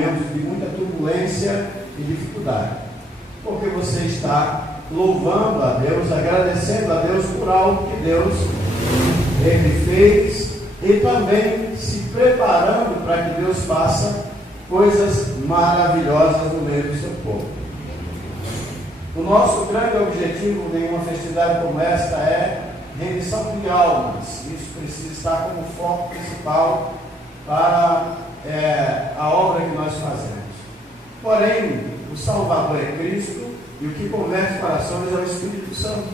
momentos de muita turbulência e dificuldade, porque você está louvando a Deus, agradecendo a Deus por algo que Deus ele fez e também se preparando para que Deus faça coisas maravilhosas no meio do seu povo. O nosso grande objetivo em uma festividade como esta é rendição de almas. Isso precisa estar como foco principal para a obra que nós fazemos. Porém, o Salvador é Cristo e o que converte corações é o Espírito Santo.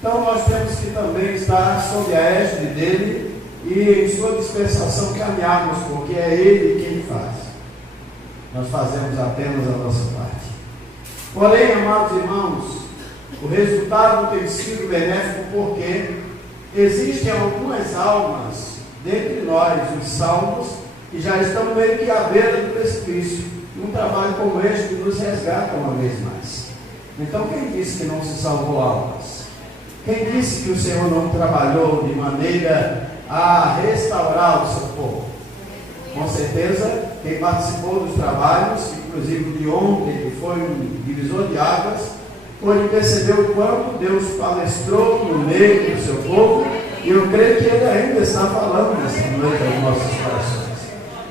Então nós temos que também estar sob a égide dele e em sua dispensação caminharmos, porque é ele quem faz. Nós fazemos apenas a nossa parte. Porém, amados irmãos, o resultado tem sido benéfico porque existem algumas almas dentre nós, os salvos, que já estão meio que à beira do precipício. Um trabalho como este nos resgata uma vez mais. Então, quem disse que não se salvou almas? Quem disse que o Senhor não trabalhou de maneira a restaurar o seu povo? Com certeza, quem participou dos trabalhos, inclusive de ontem, que foi um divisor de águas, foi perceber o quanto Deus palestrou no meio do seu povo, e eu creio que Ele ainda está falando nessa noite aos nossos corações.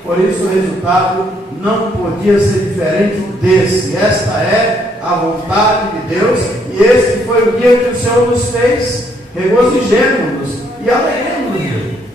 Por isso o resultado não podia ser diferente desse. Esta é a vontade de Deus, e esse foi o dia que o Senhor nos fez. Regozijemos-nos e alegremos-nos nele.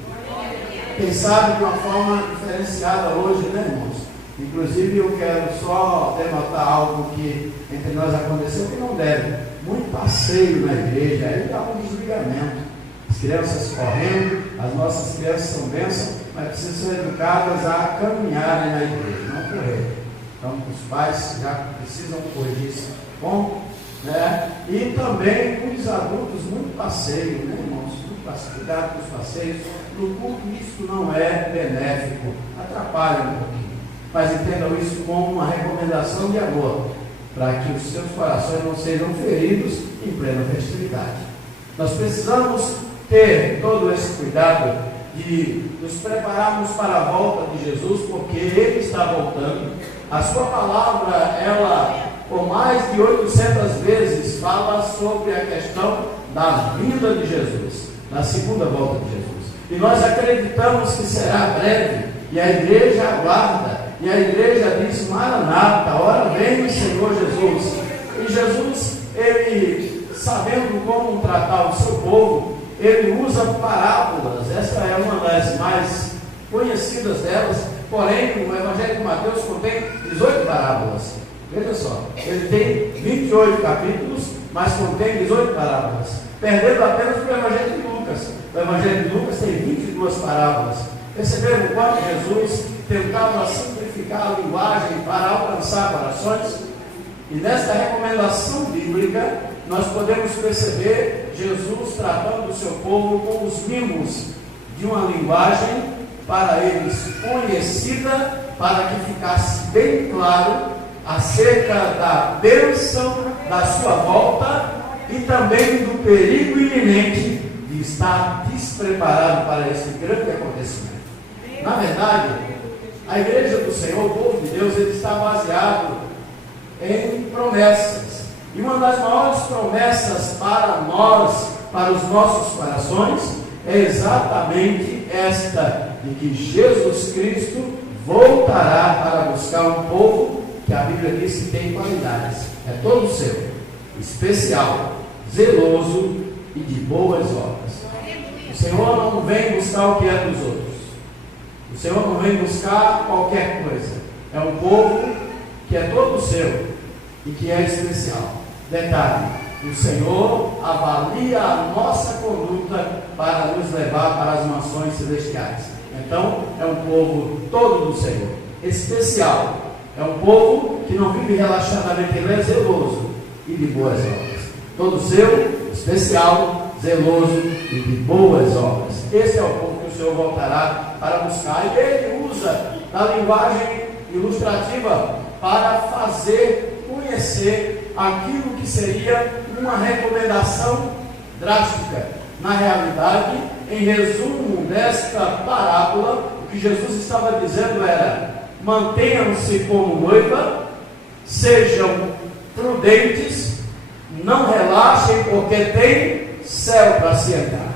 Quem sabe de uma forma diferenciada hoje, né, irmãos? Inclusive eu quero só denotar algo que entre nós aconteceu que não deve. Muito passeio na igreja, aí dá um desligamento. As crianças correndo, as nossas crianças são bênçãos, mas precisam ser educadas a caminharem na igreja, não correr. Então os pais já precisam corrigir isso. Bom, né? E também os adultos, muito passeio, né, irmãos? Muito passeio, cuidado com os passeios. No culto isso não é benéfico, atrapalha um pouquinho. Mas entendam isso como uma recomendação de amor, para que os seus corações não sejam feridos em plena festividade. Nós precisamos ter todo esse cuidado de nos prepararmos para a volta de Jesus, porque Ele está voltando. A sua palavra, ela, por mais de 800 vezes, fala sobre a questão da vinda de Jesus, da segunda volta de Jesus. E nós acreditamos que será breve, e a igreja aguarda, e a igreja diz: Maranata, hora vem o Senhor Jesus. E Jesus, Ele, sabendo como tratar o seu povo, Ele usa parábolas. Essa é uma das mais conhecidas delas. Porém, o Evangelho de Mateus contém 18 parábolas. Veja só, ele tem 28 capítulos, mas contém 18 parábolas, perdendo apenas para o Evangelho de Lucas. O Evangelho de Lucas tem 22 parábolas. Perceberam o quanto Jesus tentava simplificar a linguagem para alcançar corações? E nesta recomendação bíblica, nós podemos perceber Jesus tratando o seu povo com os mimos de uma linguagem para eles conhecida, para que ficasse bem claro acerca da bênção da sua volta e também do perigo iminente de estar despreparado para esse grande acontecimento. Na verdade, a igreja do Senhor, o povo de Deus, ele está baseado em promessas. E uma das maiores promessas para nós, para os nossos corações, é exatamente esta, de que Jesus Cristo voltará para buscar um povo que a Bíblia diz que tem qualidades. É todo seu, especial, zeloso e de boas obras. O Senhor não vem buscar o que é dos outros. O Senhor não vem buscar qualquer coisa. É um povo que é todo seu e que é especial. Detalhe: o Senhor avalia a nossa conduta para nos levar para as mansões celestiais. Então, é um povo todo do Senhor, especial. É um povo que não vive relaxadamente, ele é zeloso e de boas obras. Todo seu, especial, zeloso e de boas obras. Esse é o povo que o Senhor voltará para buscar. E Ele usa a linguagem ilustrativa para fazer conhecer aquilo que seria uma recomendação drástica. Na realidade, em resumo desta parábola, o que Jesus estava dizendo era: mantenham-se como noiva, sejam prudentes, não relaxem, porque tem céu para se entrar.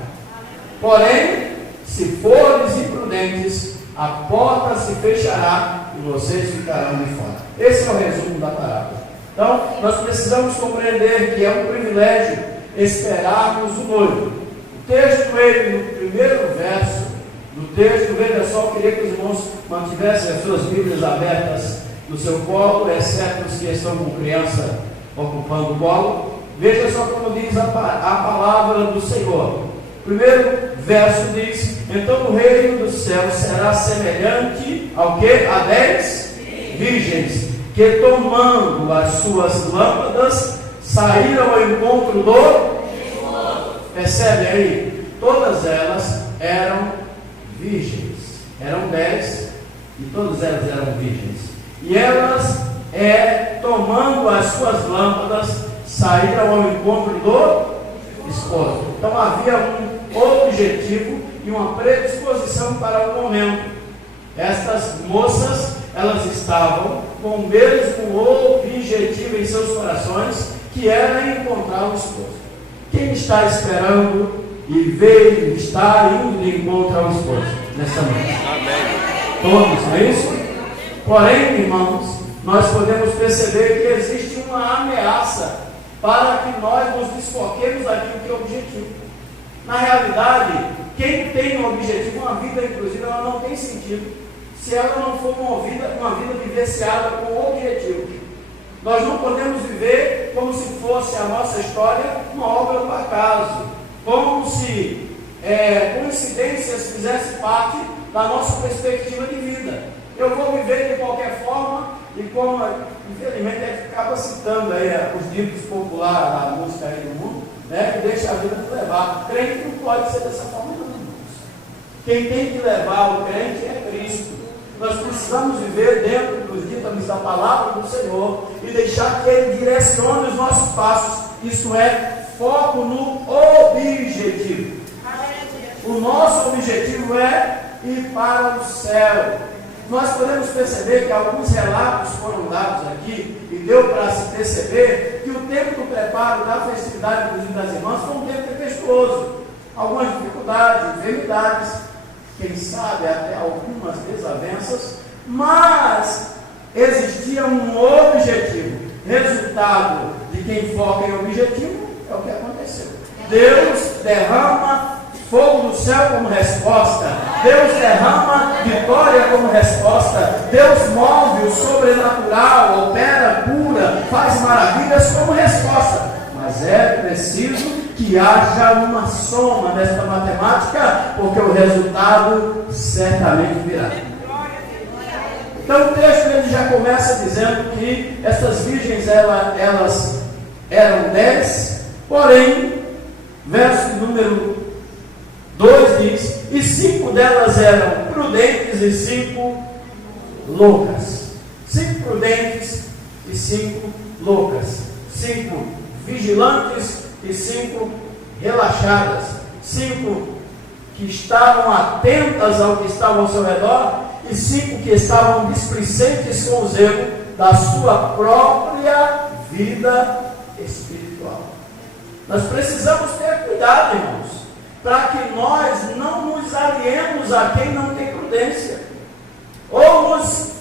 Porém, se fores imprudentes, a porta se fechará e vocês ficarão de fora. Esse é o resumo da parábola. Então, nós precisamos compreender que é um privilégio esperarmos o noivo. O texto, ele, no primeiro verso do texto, veja só, eu queria que os irmãos mantivessem as suas Bíblias abertas no seu colo, exceto os que estão com criança ocupando o colo. Veja só como diz a palavra do Senhor. O primeiro verso diz: então o reino dos céus será semelhante ao que? A 10 virgens, que tomando as suas lâmpadas, saíram ao encontro do... Percebe aí? Todas elas eram virgens. Eram 10 e todas elas eram virgens. E elas, tomando as suas lâmpadas, saíram ao encontro do esposo. Então havia um objetivo e uma predisposição para o momento. Estas moças, elas estavam com o mesmo objetivo em seus corações, que era encontrar o esposo. Quem está esperando e veio, está indo de encontro ao esposo nesta noite? Amém. Todos, não é isso? Porém, irmãos, nós podemos perceber que existe uma ameaça para que nós nos desfoquemos daquilo que é o objetivo. Na realidade, quem tem um objetivo, uma vida inclusive, ela não tem sentido se ela não for uma vida vivenciada com um objetivo. Nós não podemos viver como se fosse a nossa história uma obra do acaso, como se coincidências fizessem parte da nossa perspectiva de vida. Eu vou viver de qualquer forma, e como infelizmente a gente acaba citando aí os ditos populares da música aí do mundo, né, que deixa a vida te levar. Crente não pode ser dessa forma, não, irmãos. Quem tem que levar o crente é Cristo. Nós precisamos viver dentro dos ditames da palavra do Senhor e deixar que Ele direcione os nossos passos. Isso é foco no objetivo. O nosso objetivo é ir para o céu. Nós podemos perceber que alguns relatos foram dados aqui e deu para se perceber que o tempo do preparo da festividade das irmãs foi um tempo tempestuoso. Algumas dificuldades, enfermidades, quem sabe até algumas desavenças, mas existia um objetivo. Resultado de quem foca em objetivo é o que aconteceu. Deus derrama fogo do céu como resposta. Deus derrama vitória como resposta. Deus move o sobrenatural, opera cura, faz maravilhas como resposta. Mas é preciso que haja uma soma nesta matemática, porque o resultado certamente virá. Então o texto ele já começa dizendo que essas virgens elas eram 10, porém, verso número 2 diz: e 5 delas eram prudentes e 5 loucas. 5 prudentes e 5 loucas. 5 vigilantes e 5 relaxadas. 5 que estavam atentas ao que estava ao seu redor e 5 que estavam displicentes com o zelo da sua própria vida espiritual. Nós precisamos ter cuidado, irmãos, para que nós não nos aliemos a quem não tem prudência, ou nos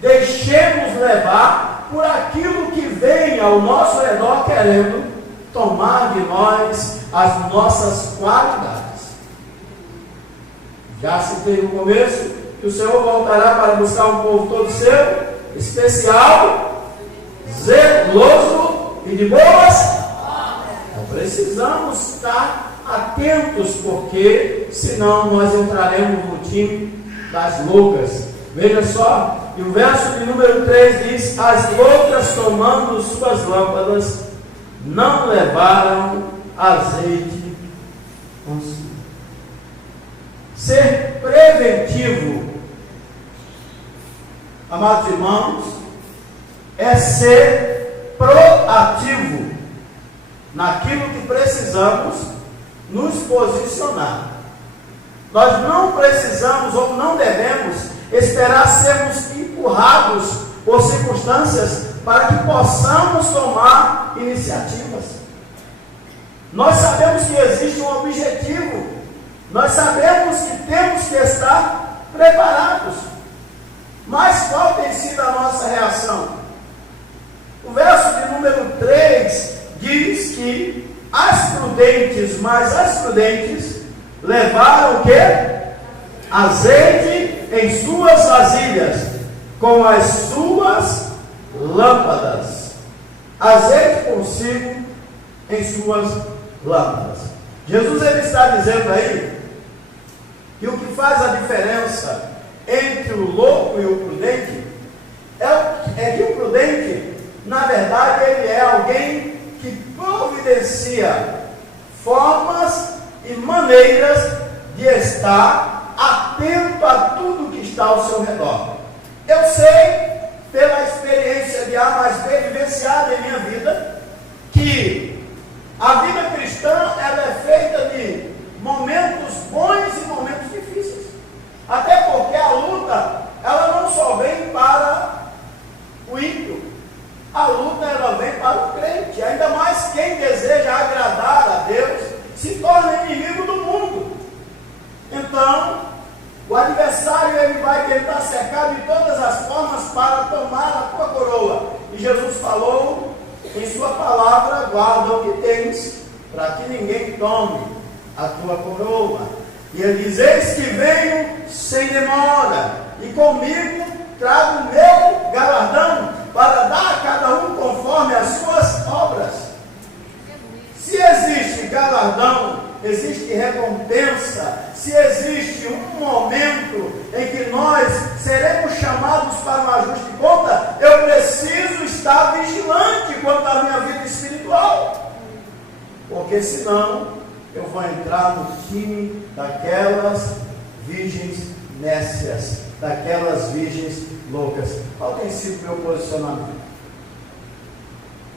deixemos levar por aquilo que vem ao nosso redor querendo tomar de nós as nossas qualidades. Já citei no começo que o Senhor voltará para buscar um povo todo seu, especial, zeloso e de boas. Então precisamos estar atentos, porque senão nós entraremos no time das loucas. Veja só, e o verso de número 3 diz: as loucas, tomando suas lâmpadas, não levaram azeite consigo. Ser preventivo, amados irmãos, é ser proativo naquilo que precisamos nos posicionar. Nós não precisamos ou não devemos esperar sermos impulsionados empurrados por circunstâncias para que possamos tomar iniciativas. Nós sabemos que existe um objetivo, nós sabemos que temos que estar preparados, mas qual tem sido a nossa reação? O verso de número 3 diz que as prudentes, mas as prudentes levaram o quê? Azeite em suas vasilhas, com as suas lâmpadas. Azeite consigo em suas lâmpadas. Jesus ele está dizendo aí que o que faz a diferença entre o louco e o prudente é que o prudente, na verdade, ele é alguém que providencia formas e maneiras de estar atento a tudo que está ao seu redor. Eu sei, pela experiência de A mais B vivenciada em minha vida, que a vida cristã ela é feita de momentos bons e momentos difíceis. Até porque a luta, ela não só vem para o ímpio, a luta ela vem para o crente. Ainda mais quem deseja agradar a Deus se torna inimigo do mundo. Então, o adversário ele vai tentar cercar de todas as formas para tomar a tua coroa. E Jesus falou em sua palavra: guarda o que tens, para que ninguém tome a tua coroa. E ele diz: eis que venho sem demora, e comigo trago o meu galardão, para dar a cada um conforme as suas obras. Se existe galardão, existe recompensa. Se existe um momento em que nós seremos chamados para um ajuste de conta, eu preciso estar vigilante quanto à minha vida espiritual, porque senão eu vou entrar no time daquelas virgens nécias, daquelas virgens loucas. Qual tem sido o meu posicionamento?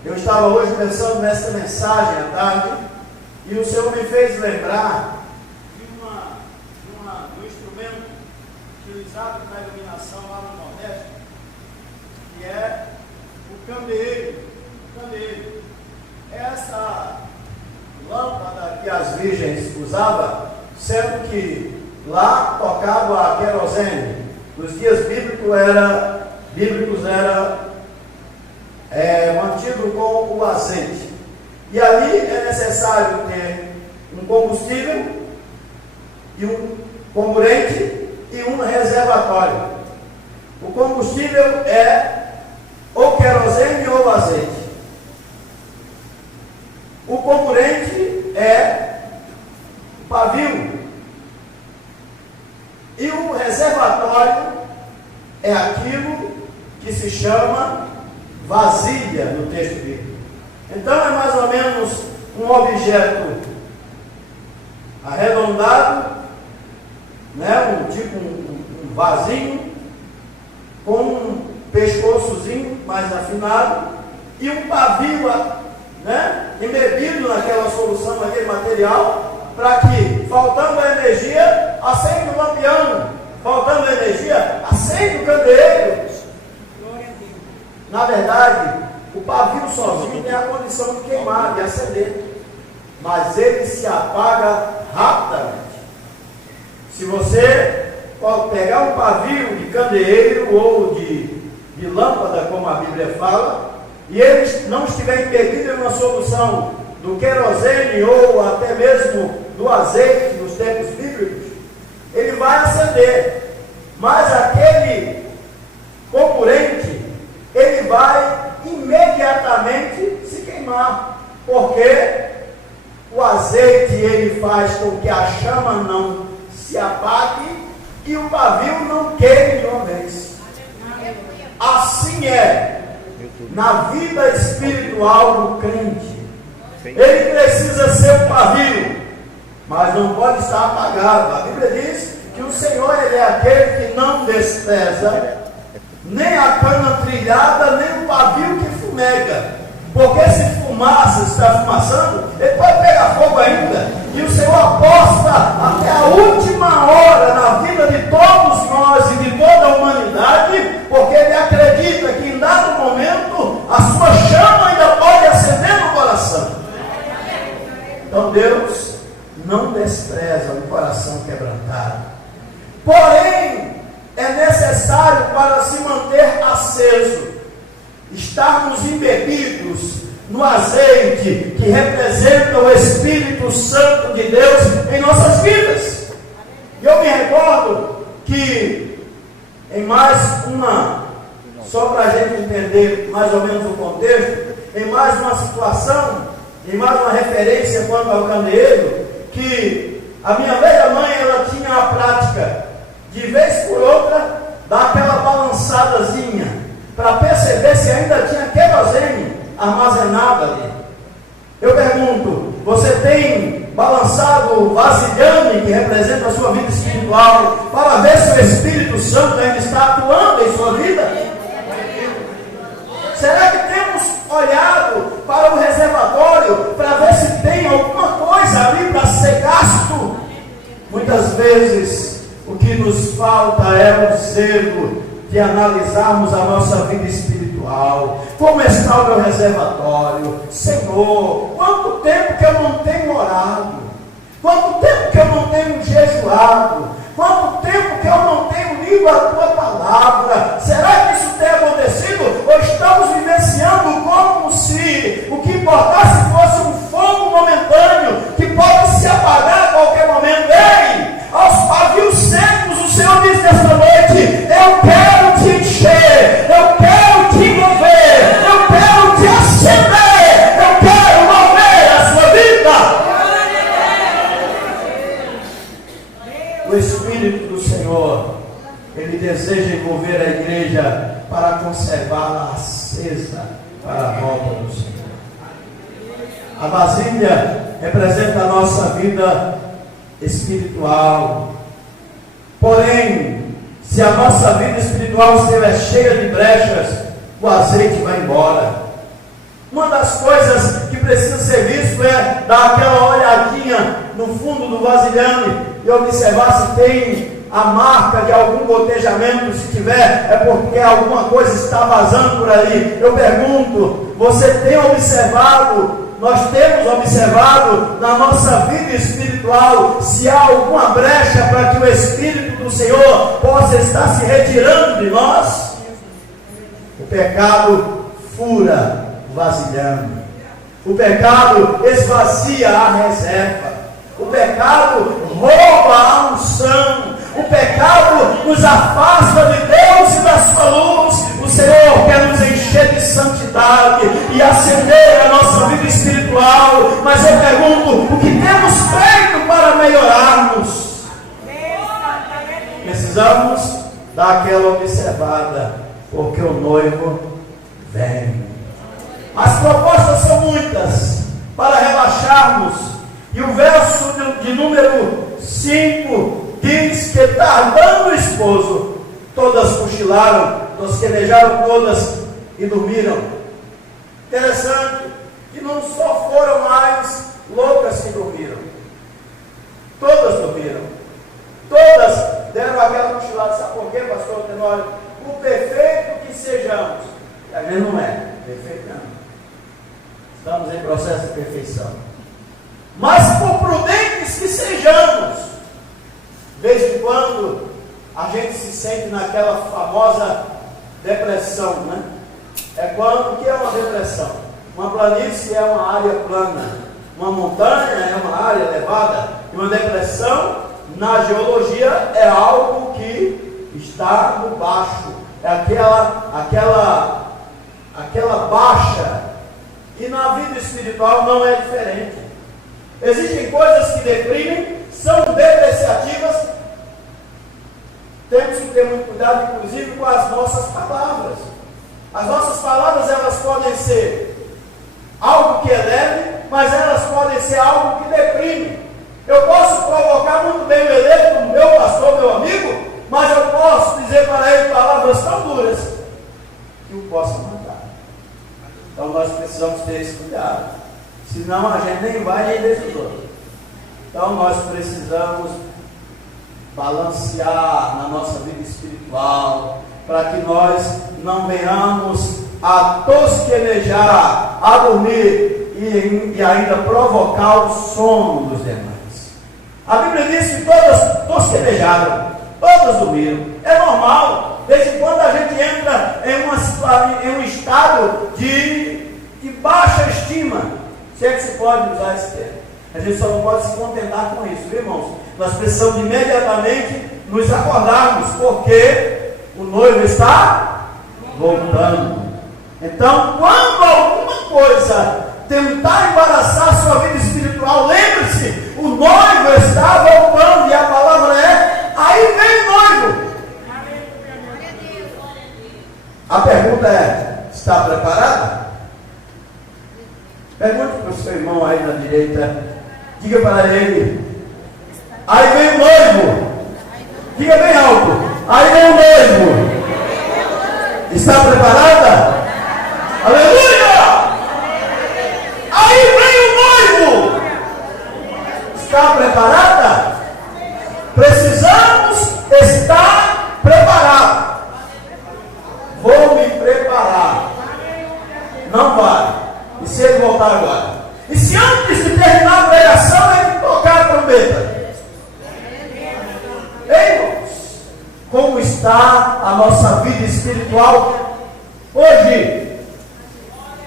Eu estava hoje pensando nessa mensagem à tarde, e o Senhor me fez lembrar de um instrumento utilizado na iluminação lá no Nordeste, que é o candeeiro. O candeeiro é essa lâmpada que as virgens usavam, sendo que lá tocava a querosene. Nos dias bíblicos era mantido com o azeite. E ali é necessário ter um combustível e um comburente e um reservatório. O combustível é ou querosene ou azeite. O comburente é o pavio. E o reservatório é aquilo que se chama vasilha no texto bíblico. Então é mais ou menos um objeto arredondado, né? Um vasinho com um pescoçozinho mais afinado e um pavio, né? Embebido naquela solução, naquele material, para que, faltando a energia, acende o lampião, faltando a energia, acende o candeeiro. Na verdade, o pavio sozinho tem a condição de queimar, de acender, mas ele se apaga rapidamente. Se você pegar um pavio de candeeiro ou de lâmpada, como a Bíblia fala, e ele não estiver embebido em uma solução do querosene ou até mesmo do azeite nos tempos bíblicos, ele vai acender, mas aquele comburente, ele vai imediatamente se queimar, porque o azeite ele faz com que a chama não se apague e o pavio não queime de uma vez. Assim é na vida espiritual do crente. Ele precisa ser um pavio, mas não pode estar apagado. A Bíblia diz que o Senhor ele é aquele que não despreza nem a cana trilhada, nem o pavio que fumega. Porque se fumaça, está fumaçando, ele pode pegar fogo ainda. E o Senhor aposta até a última hora na vida de todos nós e de toda a humanidade porque ele acredita que em dado momento a sua chama ainda pode acender no coração. Então Deus não despreza um coração quebrantado. Porém, é necessário, para se manter aceso, estarmos embebidos no azeite que representa o Espírito Santo de Deus em nossas vidas. E eu me recordo que em mais uma, só para a gente entender mais ou menos o contexto, em mais uma situação, em mais uma referência quanto ao candeeiro, que a minha velha mãe, ela tinha a prática, de vez por outra, dar aquela balançadazinha, para perceber se ainda tinha querosene armazenado ali. Eu pergunto, você tem balançado o vasilhame que representa a sua vida espiritual, para ver se o Espírito Santo ainda está atuando em sua vida? Será que temos olhado para o reservatório para ver se tem alguma coisa ali para ser gasto? Muitas vezes o que nos falta é o zelo de analisarmos a nossa vida espiritual. Como está o meu reservatório? Senhor, quanto tempo que eu não tenho orado? Quanto tempo que eu não tenho jejuado? Quanto tempo que eu não tenho lido a tua palavra? Será que isso tem acontecido? Ou estamos vivenciando como se o que importasse fosse um fogo momentâneo que pode se apagar a qualquer momento? Ei, aos pavios secos, o Senhor diz nesta noite: eu quero te encher, eu quero te mover, eu quero te acender, eu quero mover a sua vida. O Espírito do Senhor, Ele deseja envolver a igreja para conservá-la acesa para a volta do Senhor. A vasilha representa a nossa vida espiritual. Porém, se a nossa vida espiritual estiver cheia de brechas, o azeite vai embora. Uma das coisas que precisa ser visto é dar aquela olhadinha no fundo do vasilhame e observar se tem a marca de algum gotejamento. Se tiver, é porque alguma coisa está vazando por ali. Eu pergunto, você tem observado? Nós temos observado na nossa vida espiritual se há alguma brecha para que o Espírito do Senhor possa estar se retirando de nós? O pecado fura o vasilhame. O pecado esvazia a reserva. O pecado rouba a unção. O pecado nos afasta de Deus e da sua luz. O Senhor quer nos encher de santidade e acender a nossa vida espiritual. Mas eu pergunto, o que temos feito para melhorarmos? Precisamos dar aquela observada, porque o noivo vem. As propostas são muitas para relaxarmos. E o verso de número 5 diz que, tardando o esposo, todas cochilaram, tosquenejaram todas e dormiram. Interessante que não só foram mais loucas que dormiram, todas dormiram, todas deram aquela cochilada. Sabe por quê, pastor Tenório? O perfeito que sejamos, e a gente não é perfeito, não. Estamos em processo de perfeição. Mas por prudentes que sejamos, de vez em quando a gente se sente naquela famosa depressão, né? O que é uma depressão? Uma planície é uma área plana, uma montanha é uma área elevada, e uma depressão na geologia é algo que está no baixo, é aquela baixa. E na vida espiritual não é diferente. Existem coisas que deprimem, são depreciativas. Temos que ter muito cuidado, inclusive, com as nossas palavras. As nossas palavras, elas podem ser algo que eleve, mas elas podem ser algo que deprime. Eu posso provocar muito bem o eleito, meu pastor, meu amigo, mas eu posso dizer para ele palavras tão duras que o possam matar. Então nós precisamos ter esse cuidado. Senão a gente nem vai nem deixa os outros. Então nós precisamos balancear na nossa vida espiritual, para que nós não venhamos a tosquenejar, a dormir e ainda provocar o sono dos demais. A Bíblia diz que todas tosquenejaram, todas dormiram. É normal, desde quando a gente entra em um estado de baixa estima, se é que se pode usar esse termo. A gente só não pode se contentar com isso, viu, irmãos? Nós precisamos imediatamente nos acordarmos, porque o noivo está voltando. Então, quando alguma coisa tentar embaraçar a sua vida espiritual, lembre-se, o noivo está voltando, e a palavra é, aí vem o noivo. A pergunta é, está preparada? Pergunte para o seu irmão aí na direita, diga para ele, aí vem o noivo. Diga bem alto, aí vem o noivo. Está preparada? Aleluia! Aí vem o noivo. Está preparada? Precisamos estar preparados. Vou me preparar. Não vai. E se ele voltar agora? E se antes de terminar a pregação ele tocar a trombeta? Ei, irmãos, como está a nossa vida espiritual hoje?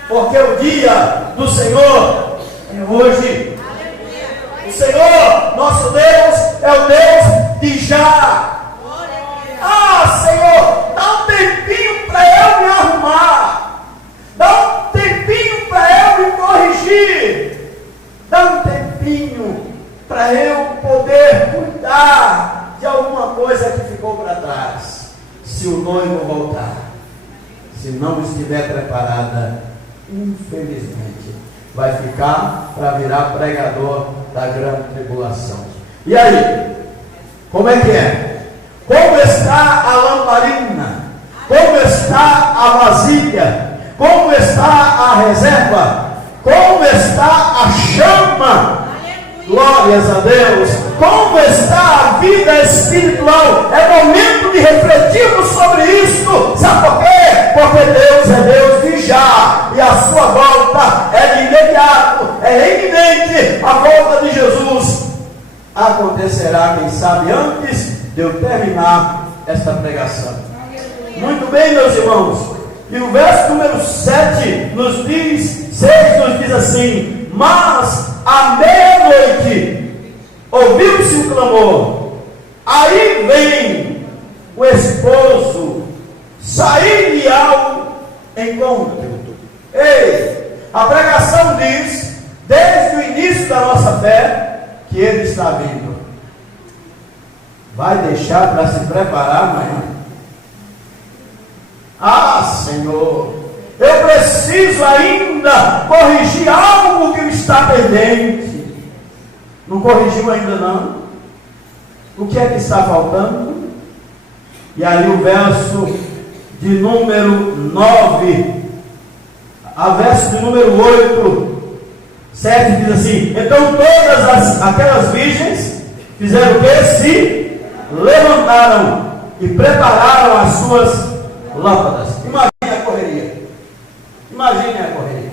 Porque o dia do Senhor é hoje. O Senhor, nosso Deus, é o Deus de já. Ah, Senhor, dá um tempinho para eu me arrumar. Dá um tempinho para eu me corrigir. Dá um tempinho para eu poder cuidar de alguma coisa que ficou para trás. Se o noivo voltar, se não estiver preparada, infelizmente, vai ficar para virar pregador da grande tribulação. E aí? Como é que é? Como está a lamparina? Como está a vasilha? Como está a reserva? Como está a chama? Glórias a Deus. Como está a vida espiritual? É momento de refletirmos sobre isso. Sabe por quê? Porque Deus é Deus de já. E a sua volta é de imediato. É iminente. A volta de Jesus acontecerá, quem sabe, antes de eu terminar esta pregação. Muito bem, meus irmãos. E o verso número 7 nos diz, 6 nos diz assim: mas à meia-noite ouviu-se um clamor, aí vem o esposo sair-lhe ao encontro. Ei, a pregação diz, desde o início da nossa fé, que ele está vindo. Vai deixar para se preparar amanhã? Ah, Senhor, eu preciso ainda corrigir algo que me está pendente. Não corrigiu ainda não? O que é que está faltando? E aí o verso de número 9, a verso de número 8, 7 diz assim: então todas aquelas virgens fizeram o que? Se levantaram e prepararam as suas lâmpadas. Imagine a correria. Imagine a correria.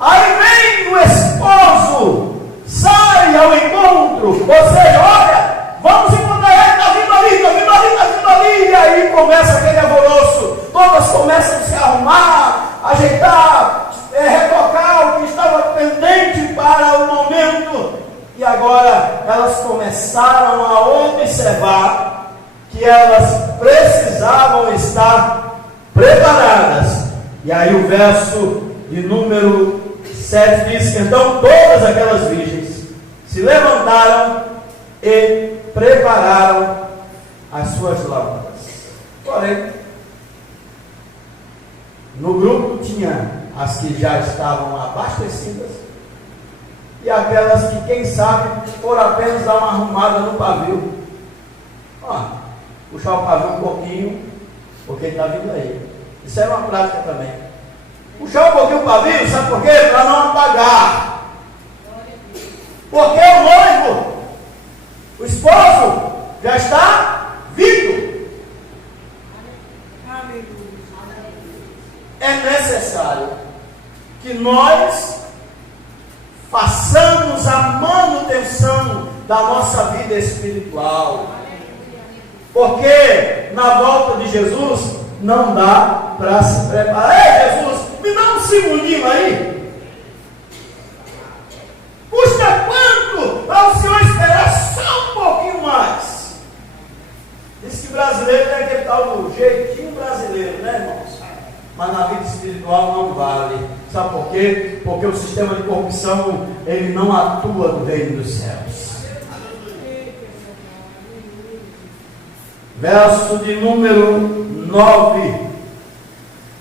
Aí vem o esposo, sai ao encontro. Ou seja, olha, vamos encontrar ele, está vindo ali, está vindo ali, está vindo ali. E aí começa aquele alvoroço. Todas começam a se arrumar, ajeitar, retocar o que estava pendente para o momento. E agora elas começaram a observar que elas precisavam estar preparadas. E aí o verso de número 7 diz: então todas aquelas virgens se levantaram e prepararam as suas lâmpadas. Porém, no grupo tinha as que já estavam abastecidas e aquelas que, quem sabe, foram apenas dar uma arrumada no pavio. Puxar o pavio um pouquinho, porque ele está vindo aí. Isso é uma prática também. Puxar um pouquinho o pavio, sabe por quê? Para não apagar. Porque o noivo, o esposo, já está vindo. é necessário que nós façamos a manutenção da nossa vida espiritual. Porque na volta de Jesus não dá para se preparar. Ei, Jesus, me dá um segundinho aí. Custa quanto para o Senhor esperar só um pouquinho mais? Diz que brasileiro tem aquele tal do jeitinho brasileiro, né, irmãos? Mas na vida espiritual não vale. Sabe por quê? Porque o sistema de corrupção, ele não atua no reino dos céus. Verso de número 9.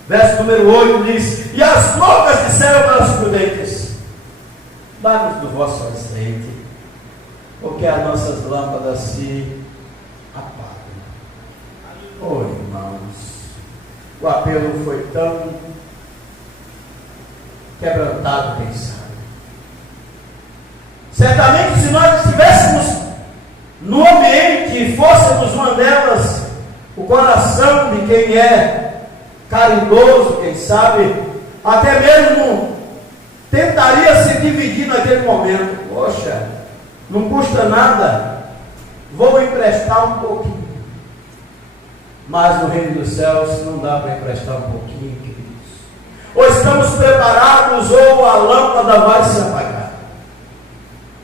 Verso número 8 diz: e as loucas disseram para os prudentes: dá-nos do vosso azeite, porque as nossas lâmpadas se apagam. Oh, irmãos, o apelo foi tão quebrantado, quem sabe. Certamente, se nós estivéssemos no ambiente e fôssemos uma delas, o coração de quem é caridoso, quem sabe, até mesmo tentaria se dividir naquele momento. Poxa, não custa nada, vou emprestar um pouquinho. Mas no reino dos céus não dá para emprestar um pouquinho, queridos. Ou estamos preparados ou a lâmpada vai se apagar.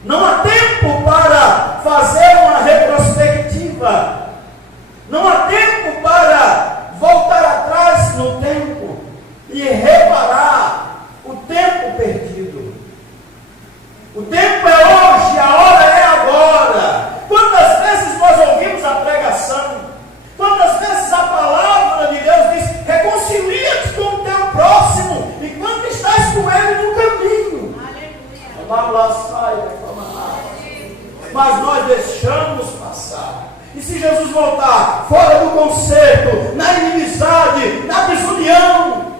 Não há tempo para fazer uma retrospectiva. Não há tempo para voltar atrás no tempo e reparar o tempo perdido. O tempo é hoje, a hora é agora. Quantas vezes nós ouvimos a pregação? Quantas vezes a palavra de Deus diz: reconcilia-te com o teu próximo enquanto estás com ele no caminho. Mas nós deixamos passar. E se Jesus voltar fora do concerto, na inimizade, na desunião,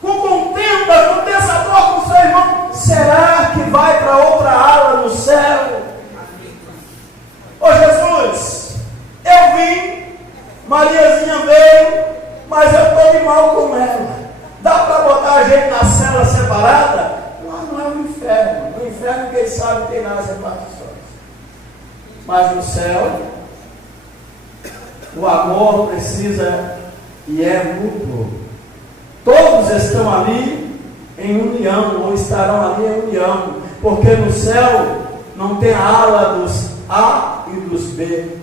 com contenda, com desamor com seu irmão, será que vai para outra ala no céu? Ô Jesus, eu vim, Mariazinha veio, mas eu estou de mal com ela. Dá para botar a gente na cela separada? Lá não é o inferno. No inferno, quem sabe, tem lá as repartições. Mas no céu, o amor precisa e é mútuo. Todos estão ali em união, ou estarão ali em união, porque no céu não tem a ala dos A e dos B.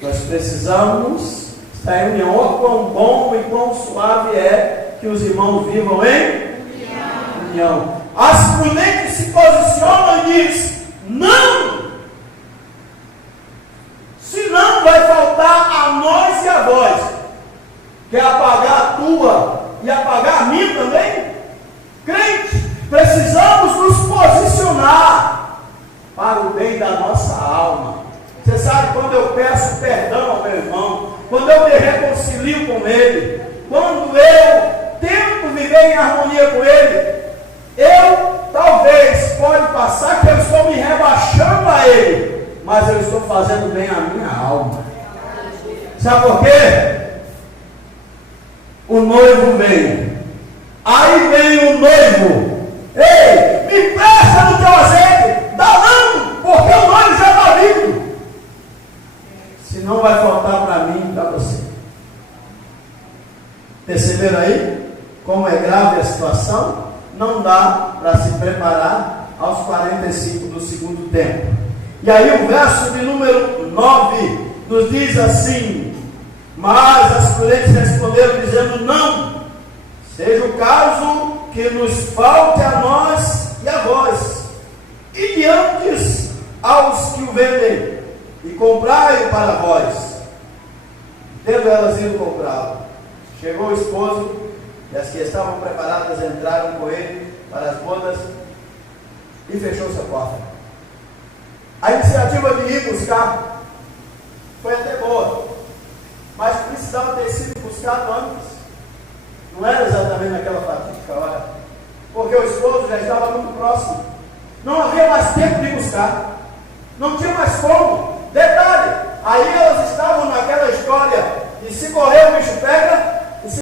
Nós precisamos estar em união. Oh, quão bom e quão suave é que os irmãos vivam em união. As prudentes se posicionam e dizem: não! Senão vai faltar a nós e a vós. Quer apagar a tua e apagar a minha também? Crente, precisamos nos posicionar para o bem da nossa alma. Você sabe, quando eu peço perdão ao meu irmão, quando eu me reconcilio com ele, quando eu tento viver em harmonia com ele, eu talvez pode passar que eu estou me rebaixando a ele, mas eu estou fazendo bem à minha alma. Sabe por quê? O noivo veio. Aí vem o noivo: ei, me presta do teu azeite. Dá não, porque o noivo já está vindo. Senão vai faltar para mim e para você. Perceberam aí como é grave a situação? Não dá para se preparar aos 45 do segundo tempo. E aí o verso de número 9 nos diz assim: mas as prudentes responderam dizendo: não, seja o caso que nos falte a nós e a vós, e diante aos que o vendem, e comprai-o para vós. Tendo elas ido comprá-lo, chegou o esposo, e as que estavam preparadas entraram com ele para as bodas, e fechou-se a porta. A iniciativa de ir buscar foi até boa, mas precisava ter sido buscado antes. Não era exatamente naquela fatídica hora, porque o esposo já estava muito próximo. Não havia mais tempo de buscar, não tinha mais como. Detalhe, aí elas estavam naquela história de se correr o bicho pega,